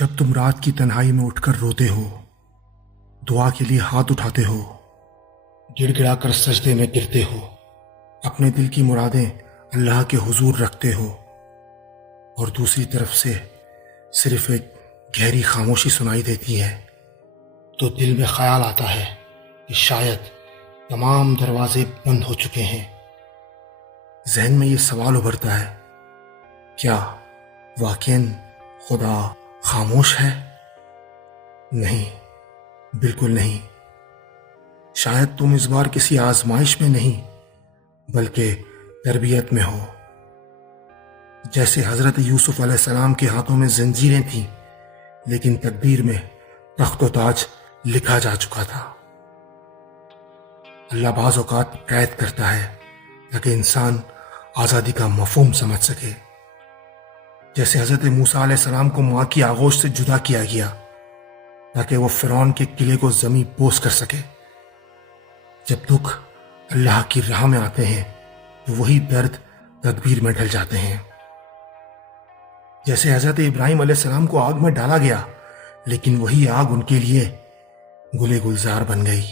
جب تم رات کی تنہائی میں اٹھ کر روتے ہو، دعا کے لیے ہاتھ اٹھاتے ہو، گڑ گڑا کر سجدے میں گرتے ہو، اپنے دل کی مرادیں اللہ کے حضور رکھتے ہو، اور دوسری طرف سے صرف ایک گہری خاموشی سنائی دیتی ہے، تو دل میں خیال آتا ہے کہ شاید تمام دروازے بند ہو چکے ہیں۔ ذہن میں یہ سوال ابھرتا ہے، کیا واقعاً خدا خاموش ہے؟ نہیں، بالکل نہیں۔ شاید تم اس بار کسی آزمائش میں نہیں بلکہ تربیت میں ہو۔ جیسے حضرت یوسف علیہ السلام کے ہاتھوں میں زنجیریں تھیں، لیکن تقدیر میں تخت و تاج لکھا جا چکا تھا۔ اللہ بعض اوقات قید کرتا ہے تاکہ انسان آزادی کا مفہوم سمجھ سکے۔ جیسے حضرت موسیٰ علیہ السلام کو ماں کی آغوش سے جدا کیا گیا تاکہ وہ فرعون کے قلعے کو زمیں بوس کر سکے۔ جب دکھ اللہ کی راہ میں آتے ہیں تو وہی درد تدبیر میں ڈھل جاتے ہیں۔ جیسے حضرت ابراہیم علیہ السلام کو آگ میں ڈالا گیا، لیکن وہی آگ ان کے لیے گلے گلزار بن گئی۔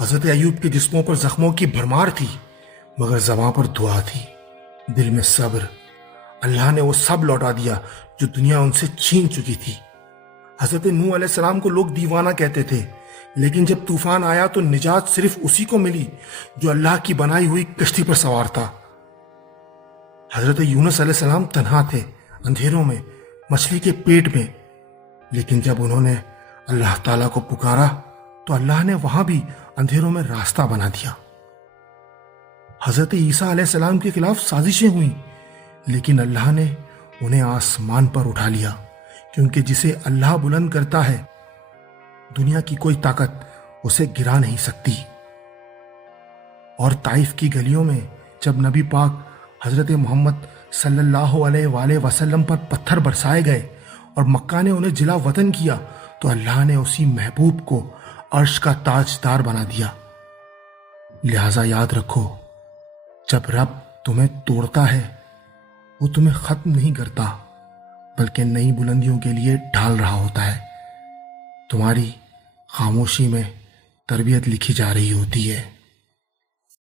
حضرت ایوب کے جسموں پر زخموں کی بھرمار تھی، مگر زباں پر دعا تھی، دل میں صبر۔ اللہ نے وہ سب لوٹا دیا جو دنیا ان سے چھین چکی تھی۔ حضرت نوح علیہ السلام کو لوگ دیوانہ کہتے تھے، لیکن جب طوفان آیا تو نجات صرف اسی کو ملی جو اللہ کی بنائی ہوئی کشتی پر سوار تھا۔ حضرت یونس علیہ السلام تنہا تھے، اندھیروں میں، مچھلی کے پیٹ میں، لیکن جب انہوں نے اللہ تعالیٰ کو پکارا تو اللہ نے وہاں بھی اندھیروں میں راستہ بنا دیا۔ حضرت عیسیٰ علیہ السلام کے خلاف سازشیں ہوئیں، لیکن اللہ نے انہیں آسمان پر اٹھا لیا، کیونکہ جسے اللہ بلند کرتا ہے دنیا کی کوئی طاقت اسے گرا نہیں سکتی۔ اور طائف کی گلیوں میں جب نبی پاک حضرت محمد صلی اللہ علیہ وآلہ وسلم پر پتھر برسائے گئے اور مکہ نے انہیں جلا وطن کیا، تو اللہ نے اسی محبوب کو عرش کا تاجدار بنا دیا۔ لہذا یاد رکھو، جب رب تمہیں توڑتا ہے وہ تمہیں ختم نہیں کرتا، بلکہ نئی بلندیوں کے لیے ڈھال رہا ہوتا ہے۔ تمہاری خاموشی میں تربیت لکھی جا رہی ہوتی ہے۔